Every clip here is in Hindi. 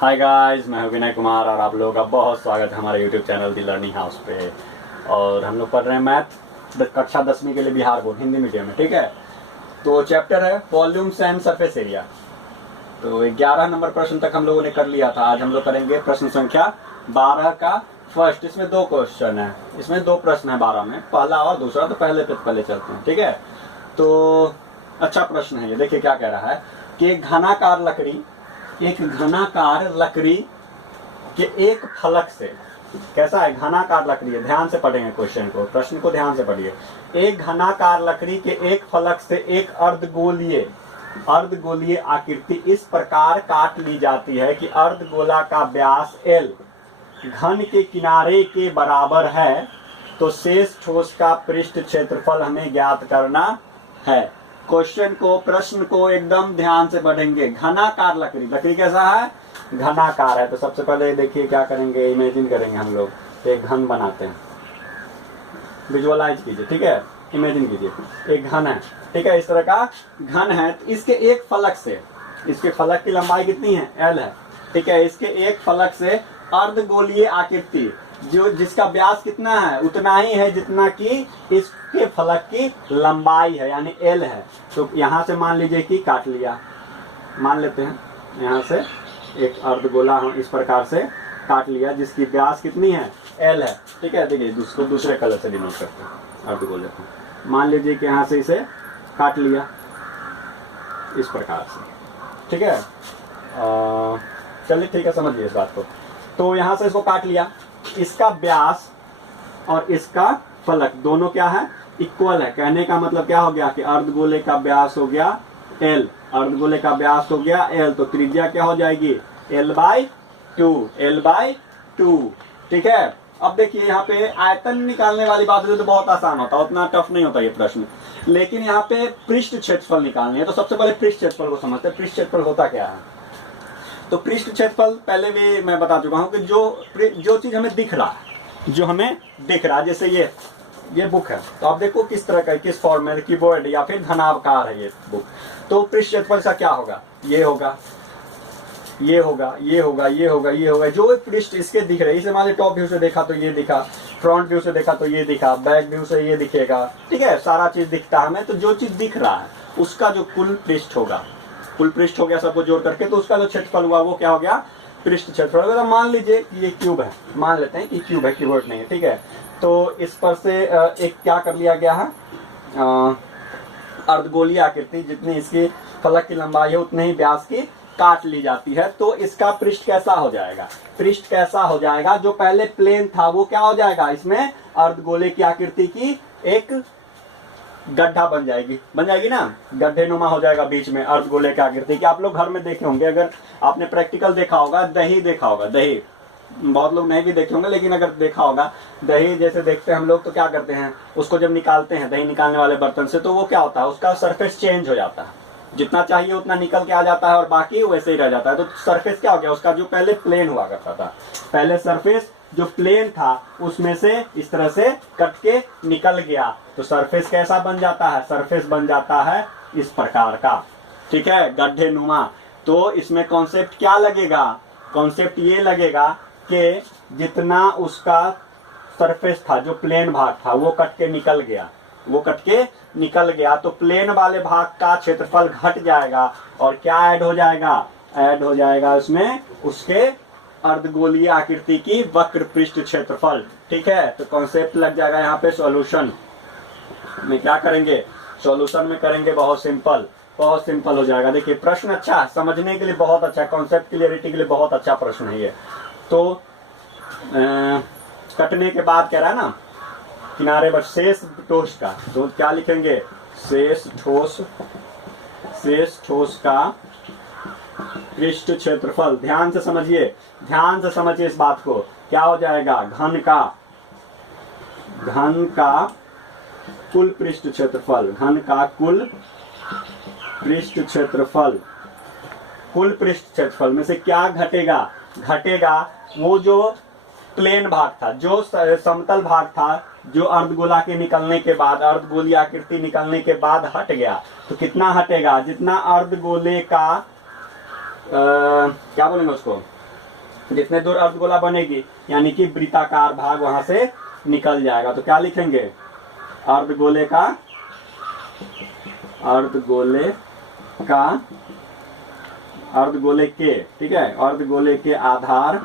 हाय गाइस, मैं हूं विनय कुमार और आप लोगों का बहुत स्वागत है हमारे यूट्यूब चैनल दी लर्निंग हाउस पे। और हम लोग पढ़ रहे हैं मैथ कक्षा 10वीं के लिए बिहार बोर्ड हिंदी मीडियम में। ठीक है, तो चैप्टर है वॉल्यूम्स एंड सरफेस एरिया। तो 11 नंबर प्रश्न तक हम लोगों ने कर लिया था। आज हम लोग करेंगे प्रश्न संख्या 12 का फर्स्ट। इसमें 2 क्वेश्चन है, इसमें 2 प्रश्न है 12 में, पहला और दूसरा। तो पहले चलते हैं। ठीक है, तो अच्छा प्रश्न है ये। देखिए क्या कह रहा है कि एक घनाकार लकड़ी के एक फलक से, कैसा है घनाकार लकड़ी है, ध्यान से पढ़ेंगे क्वेश्चन को, प्रश्न को ध्यान से पढ़िए। एक घनाकार लकड़ी के एक फलक से एक अर्धगोलीय आकृति इस प्रकार काट ली जाती है कि अर्धगोला का व्यास L घन के किनारे के बराबर है, तो शेष ठोस का पृष्ठ क्षेत्रफल हमें ज्ञात करना है। क्वेश्चन को, प्रश्न को एकदम ध्यान से पढ़ेंगे। घनाकार लकड़ी कैसा है, घनाकार है। तो सबसे पहले देखिए क्या करेंगे, इमेजिन करेंगे हम लोग एक घन बनाते हैं, विजुअलाइज कीजिए। ठीक है, इमेजिन कीजिए एक घन है। ठीक है, इस तरह का घन है। तो इसके एक फलक से, इसके फलक की लंबाई कितनी है, L है। ठीक है, इसके एक फलक से अर्धगोलीय आकृति जिसका व्यास कितना है, उतना ही है जितना कि इसके फलक की लंबाई है, यानी L है। तो यहां से मान लीजिए कि काट लिया, मान लेते हैं यहां से एक अर्धगोला हम इस प्रकार से काट लिया जिसकी व्यास कितनी है, L है। ठीक है, देखिए उसको दूसरे कलर से डिनोट करते हैं अर्धगोले को। मान लीजिए कि यहां से इसे काट लिया इस प्रकार से। ठीक है, चलिए ठीक है, समझिए इस बात को। तो यहां से इसको काट लिया, इसका व्यास और इसका फलक दोनों क्या है, इक्वल है। कहने का मतलब क्या हो गया कि अर्धगोले का व्यास हो गया L, अर्धगोले का व्यास हो गया L, तो त्रिज्या क्या हो जाएगी, L/2। ठीक है, अब देखिए यहाँ पे आयतन निकालने वाली बात हो तो बहुत आसान होता है, उतना टफ नहीं होता ये प्रश्न। लेकिन यहाँ पे पृष्ठ क्षेत्रफल निकालनी है, तो सबसे पहले पृष्ठ क्षेत्रफल को समझते हैं। पृष्ठ क्षेत्रफल होता क्या है, तो पृष्ठ क्षेत्रफल पहले भी मैं बता चुका हूं कि जो चीज हमें दिख रहा है, जैसे ये बुक है, तो आप देखो किस तरह का, किस फॉर्म में, कीबोर्ड या फिर घनाकार है ये बुक। तो पृष्ठ क्षेत्रफल का क्या होगा, ये होगा, जो पृष्ठ इसके दिख रहे हैं, इसे मान लीजिए टॉप व्यू से देखा तो ये दिखा, फ्रंट व्यू से देखा तो ये दिखा, बैक व्यू से ये दिखेगा। ठीक है, सारा चीज दिखता है हमें। तो जो चीज दिख रहा है उसका जो कुल पृष्ठ हो गया सबको जोड़ करके, तो उसका जो क्षेत्रफल हुआ वो क्या हो गया, पृष्ठ क्षेत्रफल। तो मान लीजिए कि ये क्यूब है, मान लेते हैं कि क्यूब है, कीबोर्ड नहीं है। ठीक है, तो इस पर से एक क्या कर लिया गया है, अर्धगोलीय आकृति, जितनी इसकी फलक की लंबाई है उतने ही व्यास की काट ली जाती है। तो इसका पृष्ठ कैसा हो जाएगा, जो पहले प्लेन था वो क्या हो जाएगा, इसमें अर्धगोले की आकृति की एक गड्ढा बन जाएगी ना, गड्ढे नुमा हो जाएगा बीच में अर्धगोले की आकृति की। आप लोग घर में देखे होंगे, अगर आपने प्रैक्टिकल देखा होगा, दही देखा होगा, दही बहुत लोग नहीं भी देखे होंगे, लेकिन अगर देखा होगा, दही जैसे देखते हैं हम लोग, तो क्या करते हैं, उसको जब निकालते हैं दही निकालने वाले बर्तन से, तो वो क्या होता है, उसका सरफेस चेंज हो जाता है, जितना चाहिए उतना निकल के आ जाता है और बाकी वैसे ही रह जाता है। तो सरफेस क्या हो गया, उसका जो पहले प्लेन हुआ करता था, पहले सरफेस जो प्लेन था उसमें से इस तरह से कट के निकल गया, तो सरफेस कैसा बन जाता है, सरफेस बन जाता है इस प्रकार का। ठीक है, गड्ढे नुमा। तो इसमें कॉन्सेप्ट क्या लगेगा, कॉन्सेप्ट ये लगेगा कि जितना उसका सरफेस था, जो प्लेन भाग था, वो कट के निकल गया, तो प्लेन वाले भाग का क्षेत्रफल घट जाएगा और क्या ऐड हो जाएगा उसमें, उसके अर्धगोलीय आकृति की वक्र पृष्ठ क्षेत्रफल। ठीक है, तो कॉन्सेप्ट लग जाएगा यहाँ पे। सॉल्यूशन में क्या करेंगे, सॉल्यूशन में करेंगे बहुत सिंपल हो जाएगा। देखिए प्रश्न अच्छा है, समझने के लिए बहुत अच्छा है, कॉन्सेप्ट क्लियरिटी के लिए बहुत अच्छा प्रश्न है ये। तो कटने के बाद कह रहा है ना, किनारे पर शेष ठोस का, तो क्या लिखेंगे, शेष ठोस का पृष्ठ क्षेत्रफल। ध्यान से समझिए इस बात को। क्या हो जाएगा, घन का कुल पृष्ठ क्षेत्रफल, कुल पृष्ठ क्षेत्रफल में से क्या घटेगा, वो जो प्लेन भाग था, जो समतल भाग था, जो अर्धगोला के निकलने के बाद, अर्धगोलीय आकृति निकलने के बाद हट गया, तो कितना हटेगा, जितना अर्धगोले का क्या बोलेंगे उसको, जितने दूर अर्धगोला बनेगी यानी कि वृत्ताकार भाग वहां से निकल जाएगा। तो क्या लिखेंगे, अर्धगोले का अर्धगोले के, ठीक है, अर्धगोले के आधार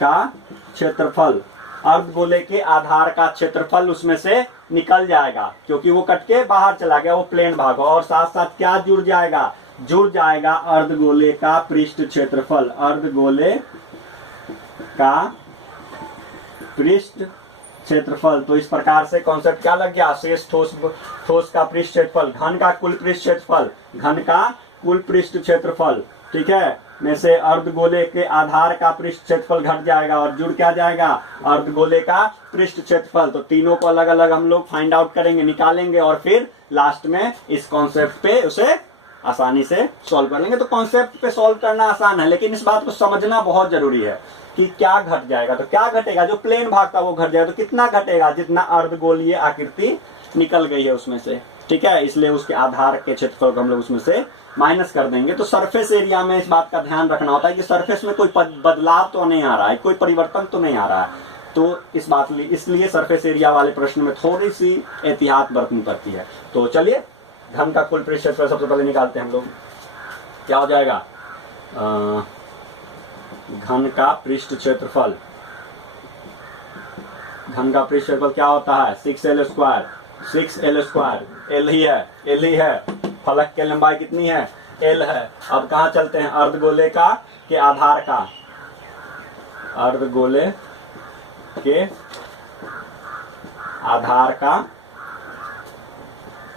का क्षेत्रफल, अर्धगोले के आधार का क्षेत्रफल उसमें से निकल जाएगा क्योंकि वो कट के बाहर चला गया, वो प्लेन भाग, और साथ साथ क्या जुड़ जाएगा अर्धगोले का पृष्ठ क्षेत्रफल, अर्धगोले का पृष्ठ क्षेत्रफल। तो इस प्रकार से कॉन्सेप्ट क्या लग गया, शेष ठोस का पृष्ठ क्षेत्रफल, घन का कुल पृष्ठ क्षेत्रफल, घन का कुल पृष्ठ क्षेत्रफल, ठीक है, में से अर्धगोले के आधार का पृष्ठ क्षेत्रफल घट जाएगा और जुड़ क्या जाएगा, अर्धगोले का पृष्ठ क्षेत्रफल। तो तीनों को अलग अलग हम लोग फाइंड आउट करेंगे, निकालेंगे और फिर लास्ट में इस कॉन्सेप्ट पे उसे आसानी से सॉल्व कर लेंगे। तो कॉन्सेप्ट पे सॉल्व करना आसान है, लेकिन इस बात को समझना बहुत जरूरी है कि क्या घट जाएगा। तो क्या घटेगा, जो प्लेन भाग था वो घट जाएगा। तो कितना घटेगा, जितना अर्धगोलीय आकृति निकल गई है उसमें से, ठीक है, इसलिए उसके आधार के क्षेत्रफल को हम लोग उसमें से माइनस कर देंगे। तो सरफेस एरिया में इस बात का ध्यान रखना होता है कि सरफेस में कोई बदलाव तो नहीं आ रहा है, कोई परिवर्तन तो नहीं आ रहा है। तो इसलिए सरफेस एरिया वाले प्रश्न में थोड़ी सी एहतियात बरतनी पड़ती है। तो चलिए घन का कुल पृष्ठ क्षेत्रफल सबसे पहले निकालते हैं हम लोग। क्या हो जाएगा, घन का पृष्ठ क्षेत्रफल, घन का पृष्ठ क्षेत्रफल क्या होता है, 6L square, 6L square, L ही है, फलक की लंबाई कितनी है, L है। अब कहाँ चलते हैं, अर्धगोले का के आधार का, अर्धगोले के आधार का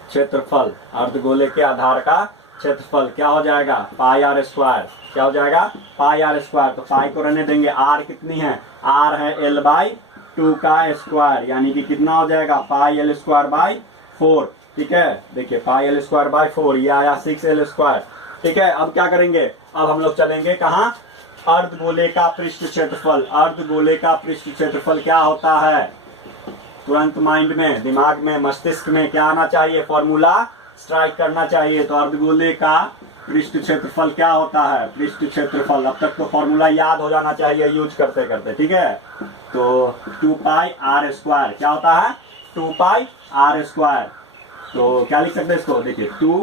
क्षेत्रफल, अर्धगोले के आधार का क्षेत्रफल क्या हो जाएगा, पाई आर स्क्वायर, क्या हो जाएगा, पाई आर स्क्वायर। तो पाई को रहने देंगे, आर कितनी है, आर है L/2 का स्क्वायर, यानी कि कितना हो जाएगा, पाई L स्क्वायर बाई 4, ठीक है। देखिए पाई L स्क्वायर बाई 4, ये आया 6L स्क्वायर, ठीक है। अब क्या करेंगे, अब हम लोग चलेंगे कहाँ, अर्धगोले का पृष्ठ क्षेत्रफल। अर्धगोले का पृष्ठ क्षेत्रफल क्या होता है, तुरंत माइंड में, दिमाग में, मस्तिष्क में क्या आना चाहिए, फॉर्मूला स्ट्राइक करना चाहिए। तो अर्धगोले का पृष्ठ क्षेत्रफल क्या होता है, पृष्ठ क्षेत्रफल, अब तक तो फॉर्मूला याद हो जाना चाहिए यूज करते करते, ठीक है। तो 2 पाई आर स्क्वायर क्या होता है, 2 पाई आर स्क्वायर। तो क्या लिख सकते हैं इसको, देखिए 2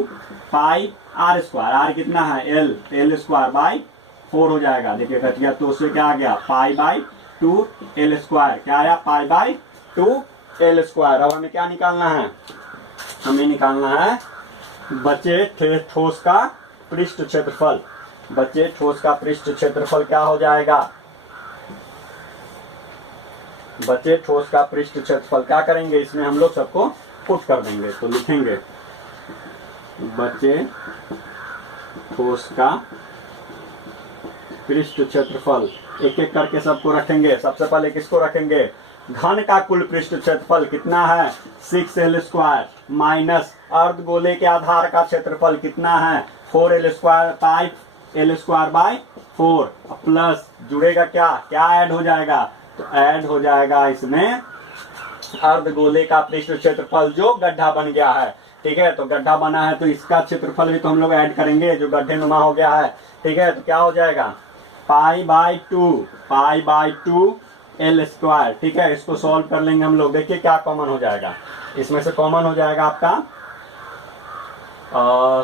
पाई आर स्क्वायर, आर कितना है, L स्क्वायर बाई 4 हो जाएगा। देखिए कट गया, तो उससे क्या आ गया, पाई बाई 2L स्क्वायर, क्या आया, पाई बाई 2L स्क्वायर। अब हमें क्या निकालना है, हमें निकालना है बचे ठोस का पृष्ठ क्षेत्रफल। बचे ठोस का पृष्ठ क्षेत्रफल क्या हो जाएगा, बचे ठोस का पृष्ठ क्षेत्रफल क्या करेंगे, इसमें हम लोग सबको पुट कर देंगे। तो लिखेंगे बचे ठोस का पृष्ठ क्षेत्रफल, एक एक करके सबको रखेंगे। सबसे पहले किसको रखेंगे, घन का कुल पृष्ठ क्षेत्रफल कितना है, 6L स्क्वायर माइनस अर्धगोले के आधार का क्षेत्रफल कितना है, 4L square pi L square by 4, plus जुड़ेगा क्या, क्या ऐड हो जाएगा, तो ऐड हो जाएगा इसमें अर्धगोले का पृष्ठ क्षेत्रफल जो गड्ढा बन गया है, ठीक है। तो गड्ढा बना है तो इसका क्षेत्रफल भी तो हम लोग ऐड करेंगे जो गड्ढे नुमा हो गया है, ठीक है। तो क्या हो जाएगा, पाई बाई 2 L स्क्वायर, ठीक है। इसको सॉल्व कर लेंगे हम लोग, देखिए क्या कॉमन हो जाएगा, इसमें से कॉमन हो जाएगा आपका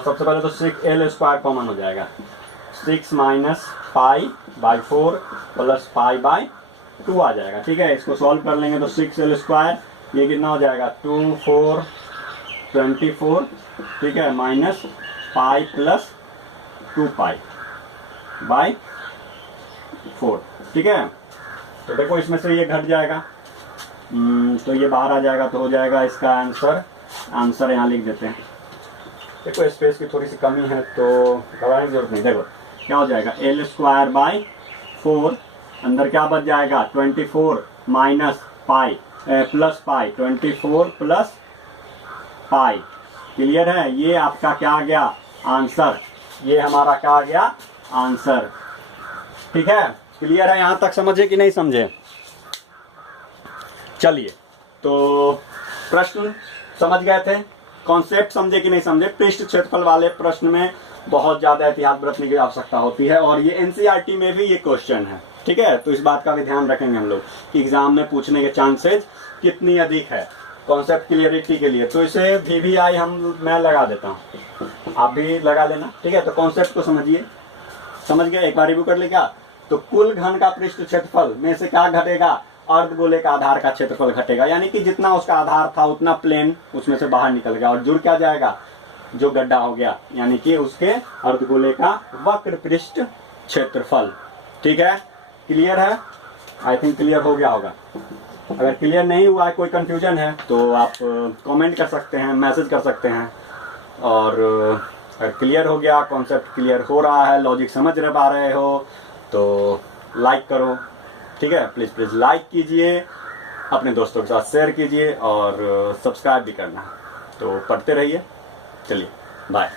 सबसे पहले तो 6L स्क्वायर कॉमन हो जाएगा, 6 minus pi by 4 plus pi by 2 आ जाएगा, ठीक है। इसको सॉल्व कर लेंगे तो 6L स्क्वायर ये कितना हो जाएगा, 2 4 24, ठीक है, minus pi plus 2 pi by 4, ठीक है। तो देखो इसमें से ये घट जाएगा, तो ये बाहर आ जाएगा, तो हो जाएगा इसका आंसर यहाँ लिख देते हैं। देखो स्पेस की थोड़ी सी कमी है तो घबराने की जरूरत नहीं। देखो क्या हो जाएगा, L स्क्वायर बाई 4, अंदर क्या बच जाएगा, 24 minus pi plus pi, 24 plus pi, clear है। ये आपका क्या आ गया, आंसर, ये हमारा क्या आ गया, आंसर, ठीक है। क्लियर है, यहां तक समझे कि नहीं समझे। चलिए तो प्रश्न समझ गए थे, कॉन्सेप्ट समझे कि नहीं समझे। पृष्ठ क्षेत्रफल वाले प्रश्न में बहुत ज़्यादा एहतियात बरतने की आवश्यकता होती है। और ये एनसीईआरटी में भी ये क्वेश्चन है, ठीक है। तो इस बात का भी ध्यान रखेंगे हम लोग कि एग्जाम में पूछने के चांसेस कितनी अधिक है कॉन्सेप्ट क्लियरिटी के लिए। तो इसे VVI मैं लगा देता हूँ, आप भी लगा लेना, ठीक है। तो कॉन्सेप्ट को समझिए, समझ गए, एक बार रिव्यू कर ले क्या। तो कुल घन का पृष्ठ क्षेत्रफल में से क्या घटेगा, अर्धगोले का आधार का क्षेत्रफल घटेगा, यानी कि जितना उसका आधार था उतना प्लेन उसमें से बाहर निकल गया और जुड़ क्या जाएगा, जो गड्ढा हो गया, यानी कि उसके अर्धगोले का वक्र पृष्ठ क्षेत्रफल। ठीक है, क्लियर है, आई थिंक क्लियर हो गया होगा। अगर क्लियर नहीं हुआ है, कोई कंफ्यूजन है तो आप कमेंट कर सकते हैं, मैसेज कर सकते हैं। और अगर क्लियर हो गया, कॉन्सेप्ट क्लियर हो रहा है, लॉजिक समझ पा रहे हो तो लाइक करो, ठीक है। प्लीज़ प्लीज़ लाइक कीजिए, अपने दोस्तों के साथ शेयर कीजिए और सब्सक्राइब भी करना। तो पढ़ते रहिए, चलिए बाय।